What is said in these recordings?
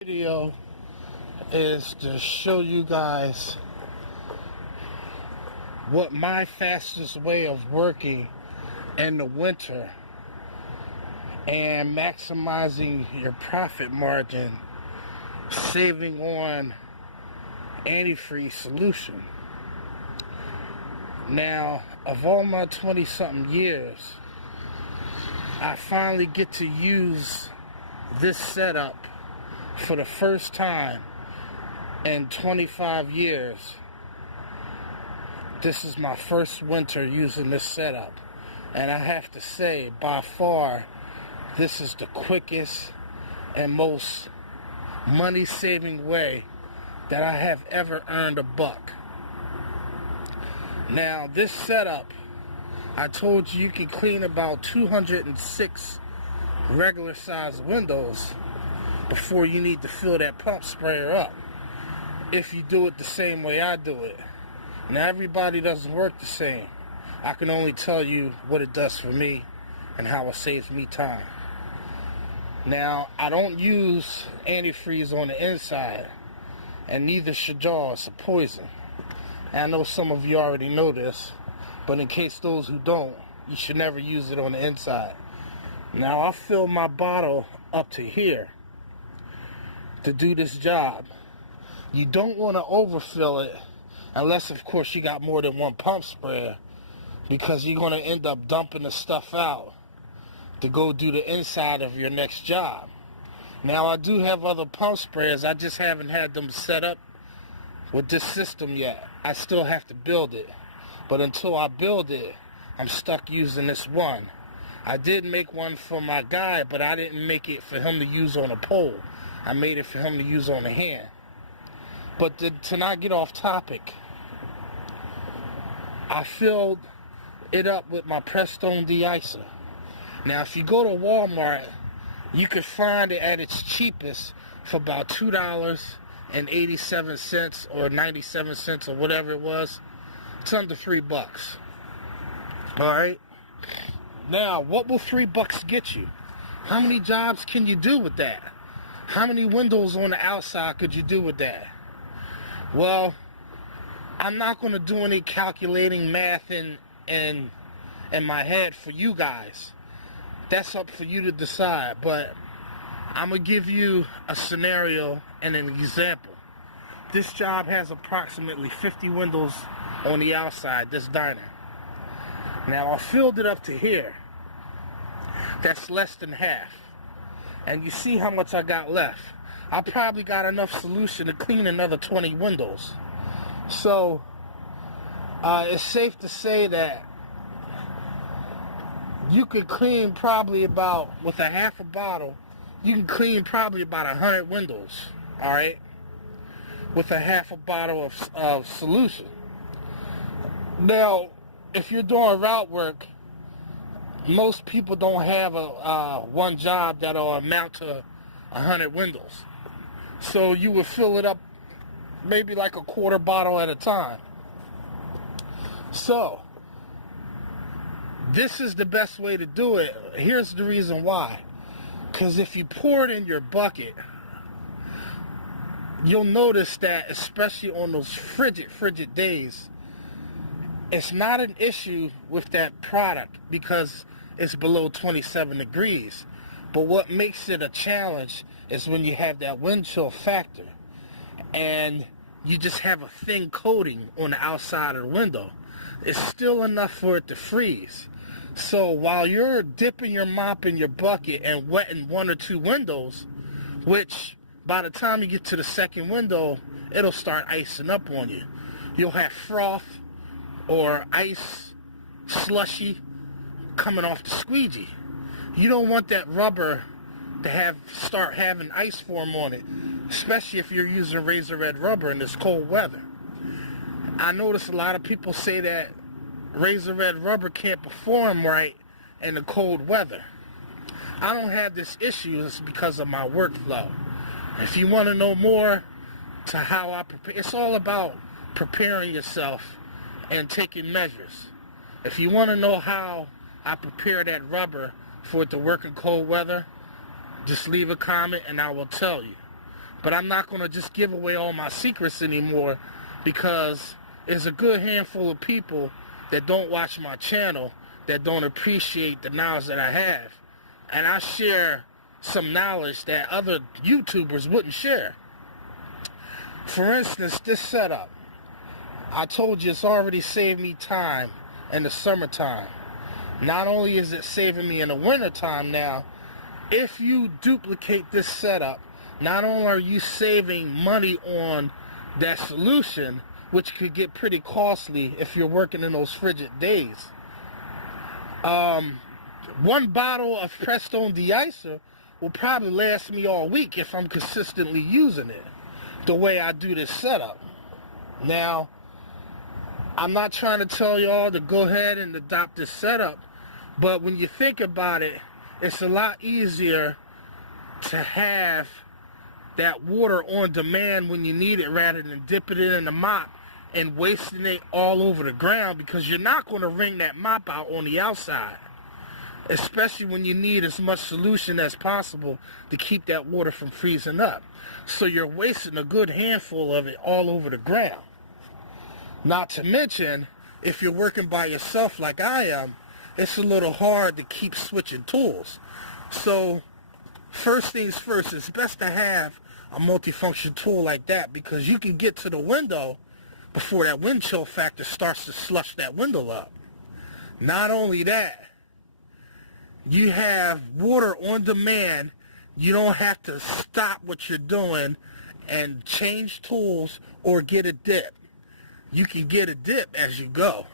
Video is to show you guys what my fastest way of working in the winter and maximizing your profit margin, saving on antifreeze solution. Now, of all my 20-something years, I finally get to use this setup for the first time in 25 years. This is my first winter using this setup, and I have to say, by far, this is the quickest and most money-saving way that I have ever earned a buck. Now, this setup, I told you can clean about 206 regular size windows before you need to fill that pump sprayer up, if you do it the same way I do it. Now, everybody doesn't work the same. I can only tell you what it does for me and how it saves me time. Now, I don't use antifreeze on the inside, and neither should y'all. It's a poison. And I know some of you already know this, but in case those who don't, you should never use it on the inside. Now, I fill my bottle up to here to do this job. You don't want to overfill it unless, of course, you got more than one pump sprayer, because you're going to end up dumping the stuff out to go do the inside of your next job. Now, I do have other pump sprayers. I just haven't had them set up with this system yet. I still have to build it. But until I build it, I'm stuck using this one. I did make one for my guy, but I didn't make it for him to use on a pole. I made it for him to use on the hand. But to not get off topic, I filled it up with my Prestone de-icer. Now, if you go to Walmart, you can find it at its cheapest for about $2.87 or 97 cents or whatever it was. It's under $3. Alright? Now, what will $3 get you? How many jobs can you do with that? How many windows on the outside could you do with that? Well, I'm not going to do any calculating math in my head for you guys. That's up for you to decide. But I'm going to give you a scenario and an example. This job has approximately 50 windows on the outside, this diner. Now, I filled it up to here. That's less than half. And you see how much I got left. I probably got enough solution to clean another 20 windows. So, it's safe to say that you could clean probably about, with a half a bottle, you can clean probably about 100 windows, alright? With a half a bottle of solution. Now, if you're doing route work, most people don't have one job that'll amount to 100 windows. So you would fill it up maybe like a quarter bottle at a time. So, this is the best way to do it. Here's the reason why. Because if you pour it in your bucket, you'll notice that, especially on those frigid days, it's not an issue with that product because it's below 27 degrees. But what makes it a challenge is when you have that wind chill factor and you just have a thin coating on the outside of the window. It's still enough for it to freeze. So while you're dipping your mop in your bucket and wetting one or two windows, which by the time you get to the second window, it'll start icing up on you. You'll have froth or ice, slushy, coming off the squeegee. You don't want that rubber to start having ice form on it, especially if you're using razor red rubber in this cold weather. I notice a lot of people say that razor red rubber can't perform right in the cold weather. I don't have this issue. It's because of my workflow. If you want to know more to how I prepare, it's all about preparing yourself and taking measures. If you want to know how I prepare that rubber for it to work in cold weather, just leave a comment and I will tell you. But I'm not going to just give away all my secrets anymore, because there's a good handful of people that don't watch my channel, that don't appreciate the knowledge that I have. And I share some knowledge that other YouTubers wouldn't share. For instance, this setup. I told you it's already saved me time in the summertime. Not only is it saving me in the wintertime now, if you duplicate this setup, not only are you saving money on that solution, which could get pretty costly if you're working in those frigid days. One bottle of Prestone deicer will probably last me all week if I'm consistently using it the way I do this setup. Now, I'm not trying to tell y'all to go ahead and adopt this setup, but when you think about it, it's a lot easier to have that water on demand when you need it, rather than dipping it in the mop and wasting it all over the ground, because you're not going to wring that mop out on the outside, especially when you need as much solution as possible to keep that water from freezing up. So you're wasting a good handful of it all over the ground. Not to mention, if you're working by yourself like I am, it's a little hard to keep switching tools. So first things first, it's best to have a multifunction tool like that, because you can get to the window before that wind chill factor starts to slush that window up. Not only that, you have water on demand. You don't have to stop what you're doing and change tools or get a dip. You can get a dip as you go.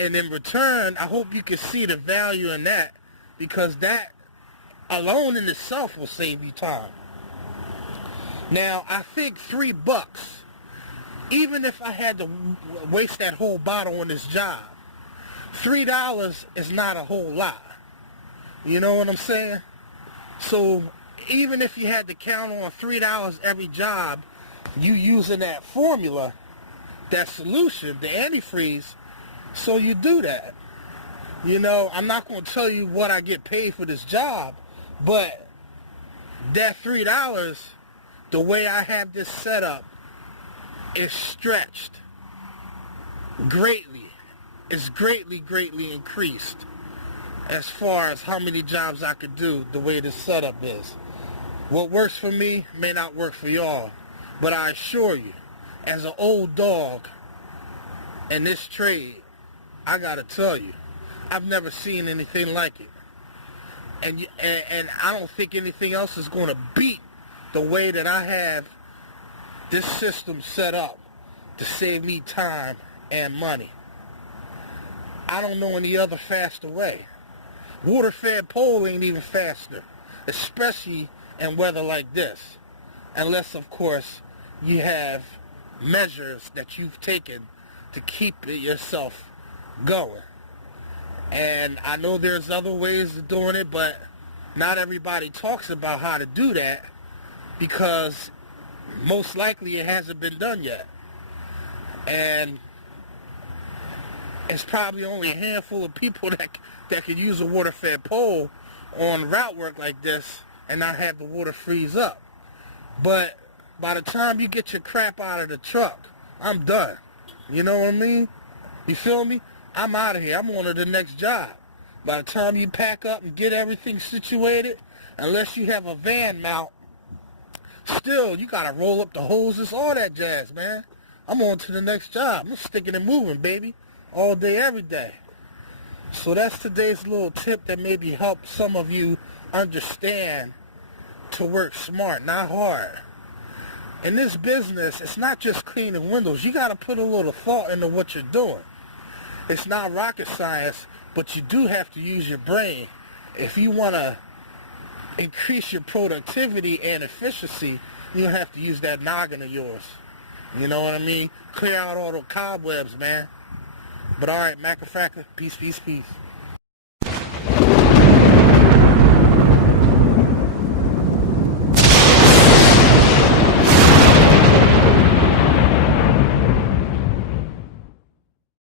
And in return, I hope you can see the value in that, because that alone in itself will save you time. Now, I think $3, even if I had to waste that whole bottle on this job, $3 is not a whole lot. You know what I'm saying? So even if you had to count on $3 every job, you using that formula, that solution, the antifreeze, so you do that. You know, I'm not going to tell you what I get paid for this job, but that $3, the way I have this set up, is stretched greatly. It's greatly increased as far as how many jobs I could do the way this setup is. What works for me may not work for y'all, but I assure you, as an old dog in this trade, I gotta tell you, I've never seen anything like it. And I don't think anything else is going to beat the way that I have this system set up to save me time and money. I don't know any other faster way. Water-fed pole ain't even faster, especially in weather like this. Unless, of course, you have measures that you've taken to keep it yourself going. And I know there's other ways of doing it, but not everybody talks about how to do that, because most likely it hasn't been done yet. And it's probably only a handful of people that could use a water-fed pole on route work like this and not have the water freeze up. But by the time you get your crap out of the truck, I'm done. You know what I mean? You feel me? I'm out of here. I'm on to the next job. By the time you pack up and get everything situated, unless you have a van mount, still, you got to roll up the hoses, all that jazz, man. I'm on to the next job. I'm sticking and moving, baby, all day, every day. So that's today's little tip that maybe help some of you understand to work smart, not hard. In this business, it's not just cleaning windows. You got to put a little thought into what you're doing. It's not rocket science, but you do have to use your brain. If you want to increase your productivity and efficiency, you have to use that noggin of yours. You know what I mean? Clear out all the cobwebs, man. But all right, Macafacka, peace, peace, peace.